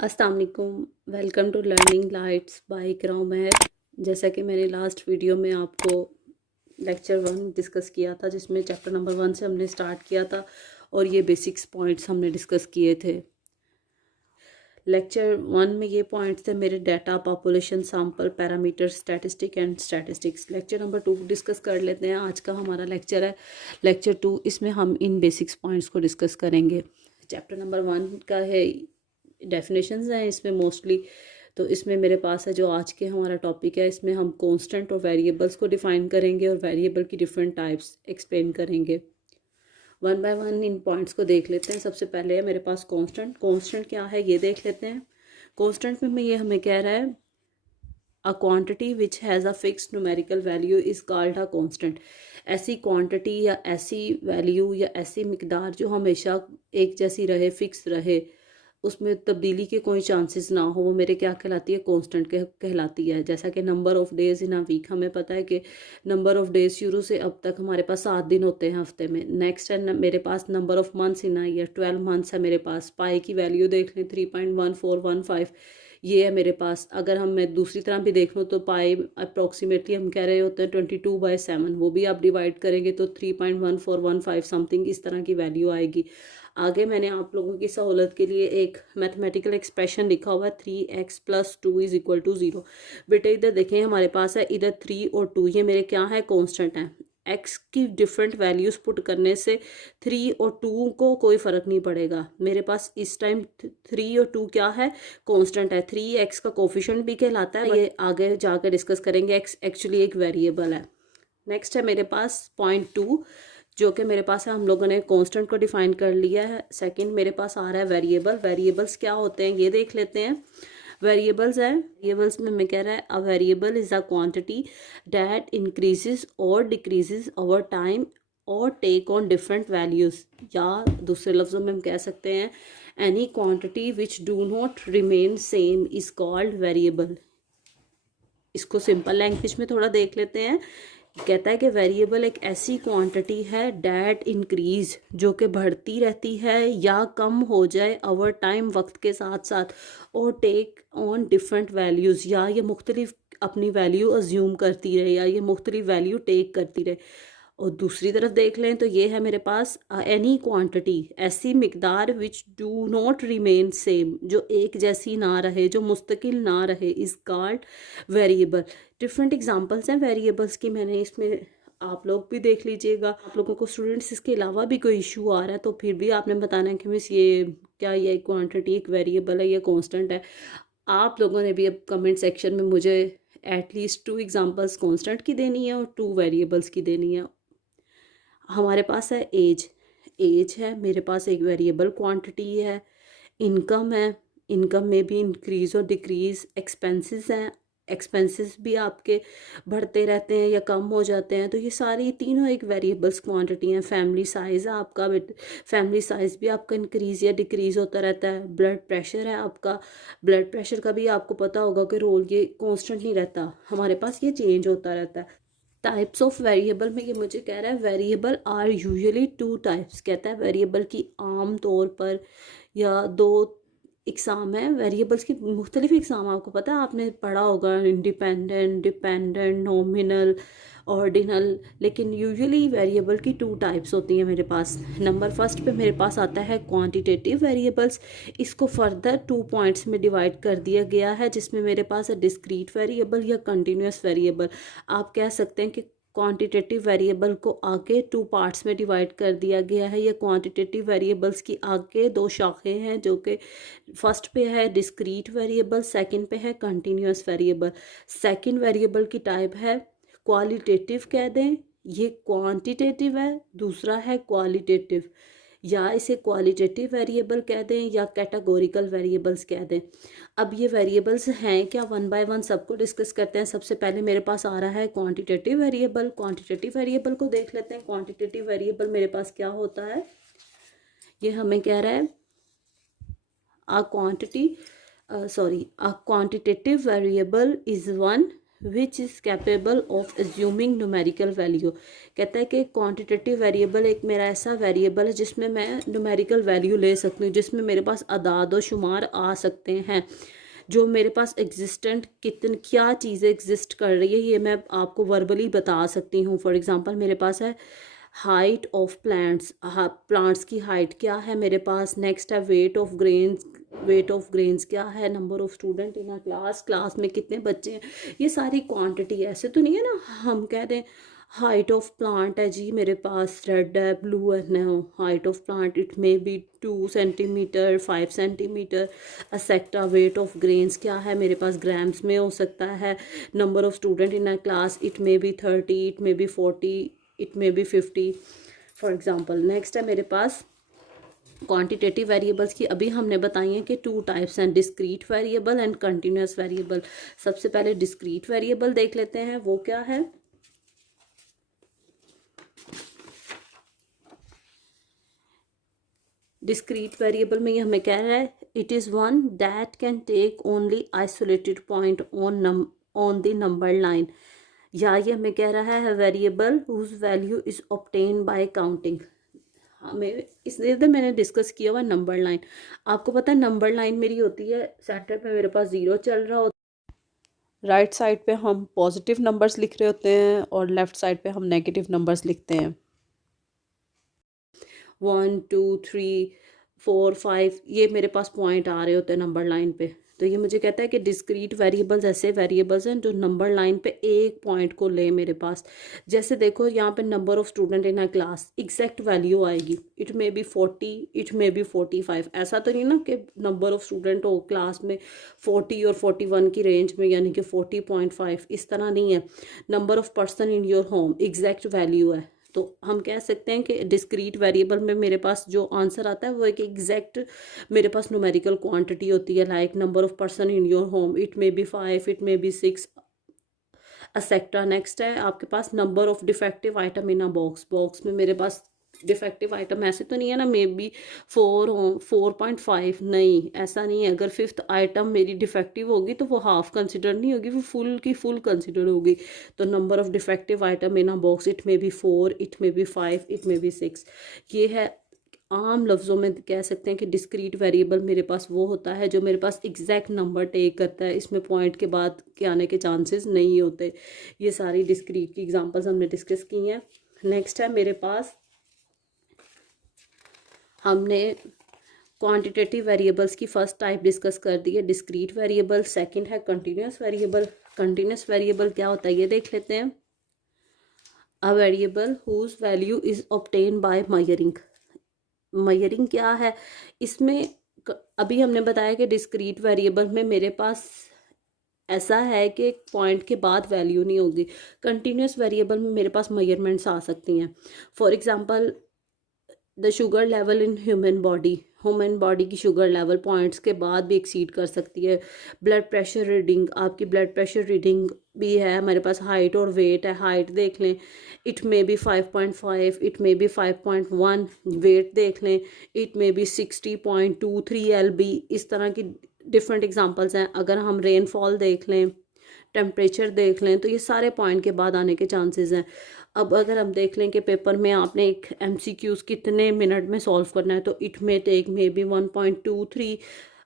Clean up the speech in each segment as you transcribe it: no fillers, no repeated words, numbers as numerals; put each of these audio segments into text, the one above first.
अस्सलाम वालेकुम। Welcome to learning lights by Ikram Mehar. जैसा कि मैंने लास्ट वीडियो में आपको लेक्चर 1 डिस्कस किया था, जिसमें चैप्टर नंबर 1 से हमने स्टार्ट किया था और ये बेसिक्स पॉइंट्स हमने डिस्कस किए थे। लेक्चर 1 में ये पॉइंट्स थे मेरे data, population, sample, parameter, statistic and statistics. Lecture number 2 discuss कर लेते हैं। आज का हमारा लेक्चर है लेक्चर 2। इसमें हम इन बेसिक्स पॉइंट्स को डिस्कस करेंगे। चैप्टर नंबर 1 का है डेफिनेशंस हैं इसमें मोस्टली। तो इसमें मेरे पास है जो आज के हमारा टॉपिक है, इसमें हम कांस्टेंट और वेरिएबल्स को डिफाइन करेंगे और वेरिएबल की डिफरेंट टाइप्स एक्सप्लेन करेंगे। One by one in points को देख लेते हैं। सबसे पहले है मेरे पास कांस्टेंट। कांस्टेंट क्या है ये देख लेते हैं। कांस्टेंट में ये हमें कह रहा है a quantity which has a fixed numerical value is called a constant. ऐसी क्वांटिटी या ऐसी वैल्यू या ऐसी मिकदार जो हमेशा एक जैसी रहे, फिक्स रहे, उसमें तब्दीली के कोई चांसेस ना हो, वो मेरे क्या कहलाती है, कांस्टेंट कहलाती है। जैसा कि number of days in a week, हमें पता है कि नंबर ऑफ़ डेज़ शुरू से अब तक हमारे पास 7 दिन होते हैं हफ्ते में। नेक्स्ट है मेरे पास number of months in a year, 12 months है मेरे पास। पाई की वैल्यू देख लें 3.1415, ये है मेरे पास। अगर हम मैं दूसरी तरह भी देख लूँ तो पाई अप्रॉक्सीमेटली हम कह रहे होते हैं 22/7, वो भी आप डिवाइड करेंगे तो 3.1415 समथिंग इस तरह की वैल्यू आएगी। आगे मैंने आप लोगों की सहूलत के लिए एक मैथमेटिकल एक्सप्रेशन लिखा हुआ है 3x + 2 = 0। बेटे इधर देखें, हमारे पास है इधर 3 और 2, ये मेरे क्या है, कांस्टेंट हैं। x की डिफरेंट वैल्यूज़ पुट करने से 3 और 2 को कोई फ़र्क नहीं पड़ेगा। मेरे पास इस टाइम 3 और 2 क्या है, कांस्टेंट है। 3x का कोफिशिएंट भी कहलाता है, ये आगे जाकर डिस्कस करेंगे। x एक्चुअली एक वेरिएबल है। नेक्स्ट है मेरे पास पॉइंट 2, जो कि मेरे पास है, हम लोगों ने कांस्टेंट को डिफाइन कर लिया है। सेकंड मेरे पास आ रहा है वेरिएबल। वेरिएबल्स क्या होते हैं ये देख लेते हैं। वेरिएबल्स है, वेरिएबल्स में मैं कह रहा है a variable is a quantity that increases और डिक्रीजेस ओवर टाइम और टेक ऑन डिफरेंट वैल्यूज, या दूसरे लफ्जों में हम कह सकते हैं any quantity which do not remain same is called variable. इसको सिंपल लैंग्वेज में थोड़ा देख लेते हैं। कहता है कि वेरिएबल एक ऐसी क्वांटिटी है डैट इंक्रीज, जो कि बढ़ती रहती है या कम हो जाए ओवर टाइम, वक्त के साथ साथ, और टेक ऑन डिफरेंट वैल्यूज़, या ये मुख्तलिफ अपनी वैल्यू अज्यूम करती रहे, या ये मुख्तलिफ वैल्यू टेक करती रहे। और दूसरी तरफ देख लें तो ये है मेरे पास एनी क्वांटिटी, ऐसी मिकदार which do not remain same, जो एक जैसी ना रहे, जो मुस्तकिल ना रहे, is called variable. Different examples हैं वेरिएबल्स की, मैंने इसमें आप लोग भी देख लीजिएगा। आप लोगों को स्टूडेंट्स इसके अलावा भी कोई इशू आ रहा है तो फिर भी आपने बताना है कि मिस ये क्या, ये क्वांटिटी एक वेरिएबल है या कांस्टेंट है। आप लोगों ने भी अब कमेंट सेक्शन में मुझे एटलीस्ट 2 एग्जांपल्स कांस्टेंट की देनी है और 2 वेरिएबल्स की देनी है। हमारे पास है एज। एज है मेरे पास एक वेरिएबल क्वांटिटी है। इनकम है, इनकम में भी इंक्रीज और डिक्रीज। एक्सपेंसेस हैं, एक्सपेंसेस भी आपके बढ़ते रहते हैं या कम हो जाते हैं, तो ये सारी तीनों एक वेरिएबल्स क्वांटिटी हैं। फैमिली साइज़ है आपका, फैमिली साइज़ भी आपका इंक्रीज या डिक्रीज होता रहता है। ब्लड प्रेशर है आपका, ब्लड प्रेशर का भी आपको पता होगा कि रोल ये कांस्टेंट नहीं रहता, हमारे पास ये चेंज होता रहता है। टाइप्स ऑफ वेरिएबल में ये मुझे कह रहा है वेरिएबल आर यूजुअली 2 टाइप्स। कहता है वेरिएबल की आम तौर पर या 2 इकसाम है। वेरिएबल्स की मुख्तलिफ इकसाम आपको पता है, आपने पढ़ा होगा, इंडिपेंडेंट, डिपेंडेंट, नॉमिनल, ऑर्डिनल। लेकिन यूजुअली वेरिएबल की 2 टाइप्स होती हैं मेरे पास। नंबर फर्स्ट पे मेरे पास आता है क्वांटिटेटिव वेरिएबल्स। इसको फर्दर 2 पॉइंट्स में डिवाइड कर दिया गया है, जिसमें मेरे पास है डिस्क्रीट वेरिएबल या कंटिन्यूस वेरिएबल। आप कह सकते हैं कि क्वांटिटेटिव वेरिएबल को आगे 2 पार्ट्स में डिवाइड कर दिया गया है। या क्वांटिटेटिव वेरिएबल्स की आगे 2 शाखें हैं, जो कि फर्स्ट पे है डिस्क्रीट वेरिएबल, सेकंड पे है कंटिन्यूस वेरिएबल। सेकंड वेरिएबल की टाइप है क्वालिटेटिव कह दें, ये क्वांटिटेटिव है, दूसरा है क्वालिटेटिव, या इसे क्वालिटेटिव वेरिएबल कह दें या कैटेगोरिकल वेरिएबल्स कह दें। अब ये वेरिएबल्स हैं क्या, वन बाय वन सबको डिस्कस करते हैं। सबसे पहले मेरे पास आ रहा है क्वांटिटेटिव वेरिएबल। क्वांटिटेटिव वेरिएबल को देख लेते हैं। क्वांटिटेटिव वेरिएबल मेरे पास क्या होता है, ये हमें कह रहा है a quantitative variable is one which is capable of assuming numerical value. कहता है कि क्वांटिटेटिव वेरिएबल एक मेरा ऐसा वेरिएबल है जिसमें मैं न्यूमेरिकल वैल्यू ले सकती हूँ, जिसमें मेरे पास अदाद व शुमार आ सकते हैं। जो मेरे पास एग्जिस्टेंट क्या चीज़ें एग्जिस्ट कर रही है ये मैं आपको वर्बली बता सकती हूँ। फॉर एग्जांपल मेरे पास है हाइट ऑफ प्लांट्स, प्लांट्स की हाइट क्या है मेरे पास। नेक्स्ट है wait of grains, wait of grains क्या है। Number of student in a class, class में कितने बच्चे हैं। ये सारी क्वांटिटी ऐसे तो नहीं है ना हम कह दें हाइट ऑफ प्लांट है जी मेरे पास रेड है ब्लू है। No, height of plant it may be 2 centimetre 5 centimetre असेक्टा। वेट ऑफ ग्रेन्स क्या है मेरे पास ग्राम्स में हो सकता है। Number of student in a class it may be 30, it may be 40, it may be 50 for example. Next है मेरे पास क्वांटिटेटिव वेरिएबल्स की अभी हमने बताई हैं कि 2 टाइप्स हैं, discrete variable and continuous variable. सबसे पहले डिस्क्रीट वेरिएबल देख लेते हैं, वो क्या है। डिस्क्रीट वेरिएबल में ये हमें कह रहा है it is one that can take only isolated point on the number line. या ये हमें कह रहा है variable whose value is obtain by counting. हमें इसलिए तो मैंने डिस्कस किया हुआ नंबर लाइन। आपको पता है नंबर लाइन मेरी होती है सेंटर पे मेरे पास 0 चल रहा होता है, राइट साइड पे हम पॉजिटिव नंबर्स लिख रहे होते हैं और लेफ्ट साइड पे हम नेगेटिव नंबर्स लिखते हैं। 1 2 3 4 5 ये मेरे पास पॉइंट आ रहे होते हैं नंबर लाइन पे। तो ये मुझे कहता है कि डिस्क्रीट वेरिएबल्स ऐसे वेरिएबल्स हैं जो नंबर लाइन पे एक पॉइंट को ले मेरे पास। जैसे देखो यहाँ पे number of student in a class exact value आएगी, it may be 40, it may be 45। ऐसा तो नहीं ना कि नंबर ऑफ स्टूडेंट हो क्लास में 40 और 41 की रेंज में, यानी कि 40.5, इस तरह नहीं है। Number of person in your home exact value है। तो हम कह सकते हैं कि डिस्क्रीट वेरिएबल में मेरे पास जो आंसर आता है वो एक एग्जैक्ट मेरे पास न्यूमेरिकल क्वांटिटी होती है। Like number of person in your home it may be 5, it may be 6 etcetera. Next है आपके पास number of defective item in a box. Box में मेरे पास डिफेक्टिव आइटम ऐसे तो नहीं है ना मे बी 4 हो 4.5, नहीं ऐसा नहीं है। अगर 5th आइटम मेरी डिफेक्टिव होगी तो वो हाफ कंसिडर नहीं होगी, वो फुल की फुल कंसिडर होगी। तो number of defective item in a box it may B 4, it may be 5, it may be 6। ये है आम लफ्ज़ों में कह सकते हैं कि डिस्क्रीट वेरिएबल मेरे पास वो होता है जो मेरे पास एग्जैक्ट नंबर टेक करता है, इसमें पॉइंट के बाद के आने के चांसेस नहीं होते। ये सारी डिस्क्रीट की एग्जांपल्स हमने डिस्कस की हैं। नेक्स्ट है मेरे पास हमने क्वांटिटेटिव वेरिएबल्स की फर्स्ट टाइप डिस्कस कर दी है डिस्क्रीट वेरिएबल। सेकंड है कंटिन्यूस वेरिएबल। कंटिन्यूस वेरिएबल क्या होता है ये देख लेते हैं। A variable whose value is obtain by measuring. Measuring क्या है इसमें अभी हमने बताया कि डिस्क्रीट वेरिएबल में मेरे पास ऐसा है कि एक पॉइंट के बाद वैल्यू नहीं होगी। कंटिन्यूस वेरिएबल में मेरे पास मेजरमेंट्स आ सकती हैं। For example the sugar level in human body की शुगर लेवल पॉइंट्स के बाद भी एक्सीड कर सकती है। ब्लड प्रेशर रीडिंग, आपकी ब्लड प्रेशर रीडिंग भी है हमारे पास। हाइट और वेट है, हाइट देख लें it may be 5.5, it may be 5.1। Weight देख लें इट मे बी 60.23 LB। इस तरह की डिफरेंट एग्जांपल्स हैं। अगर हम रेनफॉल देख लें, टेम्परेचर देख लें, तो ये सारे पॉइंट के बाद आने के चांसेस हैं। अब अगर हम देख लें कि पेपर में आपने एक MCQs कितने मिनट में सॉल्व करना है, तो इट में टेक मे बी 1.23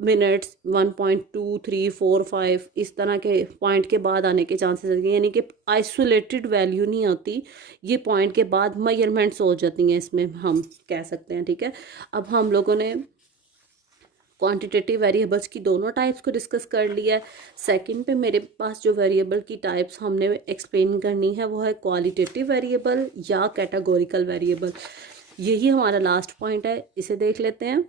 मिनट्स, 1.2345 इस तरह के पॉइंट के बाद आने के चांसेस हैं। यानी कि आइसोलेटेड वैल्यू नहीं होती, ये पॉइंट के बाद मेजरमेंट्स हो जाती हैं, इसमें हम कह सकते हैं। ठीक है, अब हम लोगों ने क्वांटिटेटिव वेरिएबल्स की दोनों टाइप्स को डिस्कस कर लिया है। सेकंड पे मेरे पास जो वेरिएबल की टाइप्स हमने एक्सप्लेन करनी है वो है क्वालिटेटिव वेरिएबल या कैटेगोरिकल वेरिएबल। यही हमारा लास्ट पॉइंट है, इसे देख लेते हैं।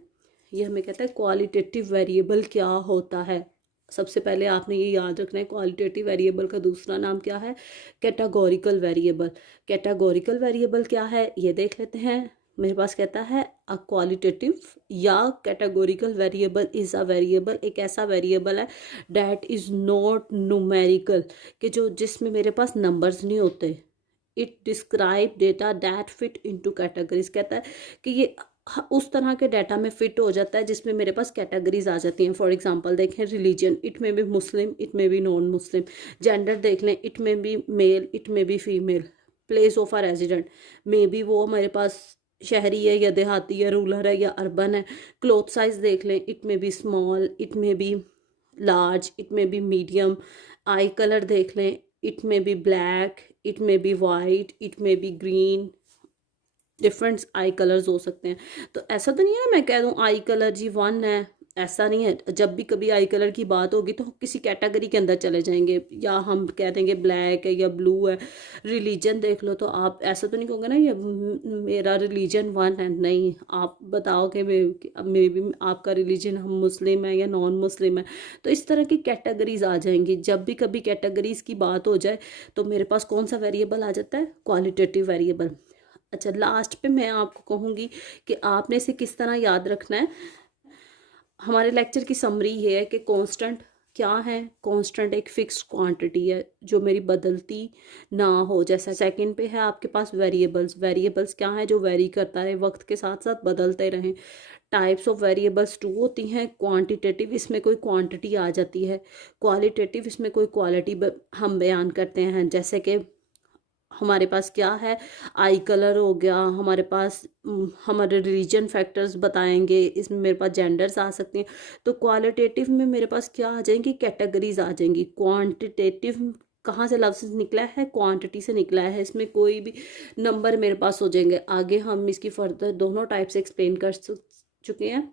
ये हमें कहता है क्वालिटेटिव वेरिएबल क्या होता है। सबसे पहले आपने ये याद रखना है क्वालिटेटिव वेरिएबल का दूसरा नाम क्या है, कैटेगोरिकल वेरिएबल। कैटेगोरिकल वेरिएबल क्या है ये देख लेते हैं। मेरे पास कहता है अ क्वालिटेटिव या categorical variable is a variable, एक ऐसा वेरिएबल है डैट इज़ नॉट न्यूमेरिकल, कि जो जिसमें मेरे पास नंबर्स नहीं होते। It describe data that fit into categories. कहता है कि ये उस तरह के डाटा में फिट हो जाता है जिसमें मेरे पास कैटेगरीज आ जाती हैं। फॉर एग्जांपल देखें, religion, it may be Muslim, it may be non Muslim. Gender देख लें, it may be male, it may be female. Place of a resident, may be वो मेरे पास शहरी है या देहाती है, रूरल है या अर्बन है। क्लॉथ साइज देख लें, it may be small, it may be large, it may be medium. Eye colour देख लें, it may be black, it may be white, it may be green. Different eye colours हो सकते हैं। तो ऐसा तो नहीं है मैं कह दूँ आई कलर जी वन है, ऐसा नहीं है। जब भी कभी आई कलर की बात होगी तो किसी कैटेगरी के अंदर चले जाएंगे, या हम कह देंगे ब्लैक है या ब्लू है। रिलीजन देख लो, तो आप ऐसा तो नहीं कहोगे ना ये मेरा रिलीजन वन है, नहीं, आप बताओगे मे बी आपका रिलीजन हम मुस्लिम है या नॉन मुस्लिम है। तो इस तरह की कैटेगरीज आ जाएंगी। जब भी कभी कैटेगरीज की बात हो जाए तो मेरे पास कौन सा वेरिएबल आ जाता है, क्वालिटेटिव वेरिएबल। अच्छा, लास्ट पे मैं आपको कहूँगी कि आपने इसे किस तरह याद रखना है। हमारे लेक्चर की समरी ये है कि कांस्टेंट क्या है, कांस्टेंट एक फिक्स्ड क्वांटिटी है जो मेरी बदलती ना हो। जैसा सेकंड पे है आपके पास वेरिएबल्स, वेरिएबल्स क्या है जो वेरी करता रहे, वक्त के साथ साथ बदलते रहें। टाइप्स ऑफ वेरिएबल्स टू होती हैं, क्वांटिटेटिव इसमें कोई क्वांटिटी आ जाती है, क्वालिटेटिव इसमें कोई क्वालिटी हम बयान करते हैं। जैसे कि हमारे पास क्या है, आई कलर हो गया, हमारे पास हमारे रिलीजन फैक्टर्स बताएंगे, इसमें मेरे पास जेंडर्स आ सकते हैं। तो क्वालिटेटिव में मेरे पास क्या आ जाएंगी, कैटेगरीज आ जाएंगी। क्वांटिटेटिव कहाँ से लफ्ज़ निकला है, क्वांटिटी से निकला है, इसमें कोई भी नंबर मेरे पास हो जाएंगे। आगे हम इसकी फर्दर दोनों टाइप से एक्सप्लेन कर चुके हैं।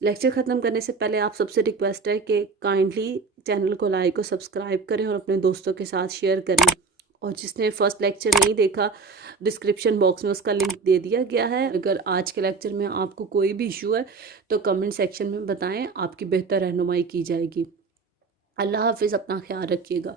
लेक्चर ख़त्म करने से पहले आप सबसे रिक्वेस्ट है कि काइंडली चैनल को लाइक और सब्सक्राइब करें और अपने दोस्तों के साथ शेयर करें। और जिसने फर्स्ट लेक्चर नहीं देखा, डिस्क्रिप्शन बॉक्स में उसका लिंक दे दिया गया है। अगर आज के लेक्चर में आपको कोई भी इशू है तो कमेंट सेक्शन में बताएं, आपकी बेहतर रहनुमाई की जाएगी। अल्लाह हाफिज़, अपना ख्याल रखिएगा।